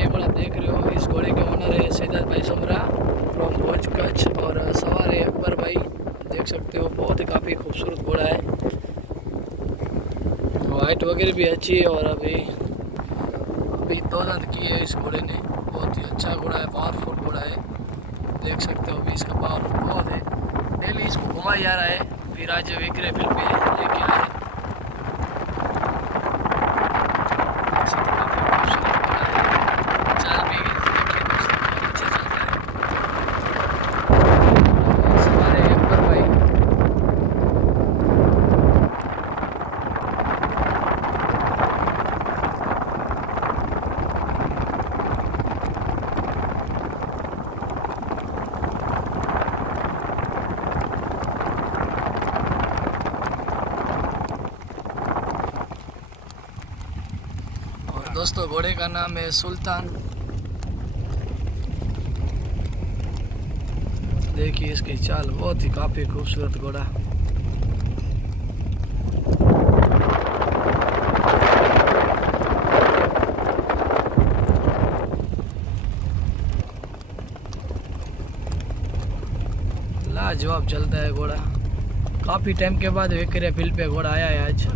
ये घोड़ा देख रहे हो, इस घोड़े के ओनर है सेजाद भाई सुमरा फ्रॉम भुज कच्छ, और सवार है अकबर भाई। देख सकते हो बहुत ही काफ़ी खूबसूरत घोड़ा है, हाइट वगैरह भी अच्छी है, और अभी 2 दांत की है इस घोड़े ने। बहुत ही अच्छा घोड़ा है, पावरफुल घोड़ा है। देख सकते हो अभी इसका पावर बहुत है। डेली इसको घुमाया जा रहा है, फिर आज विक्रय फिर पे लेके आए। दोस्तों घोड़े का नाम है सुल्तान। देखिए इसकी चाल, बहुत ही काफ़ी खूबसूरत घोड़ा। लाजवाब चलता है घोड़ा। काफ़ी टाइम के बाद विक्रय फील्ड पे घोड़ा आया है आज।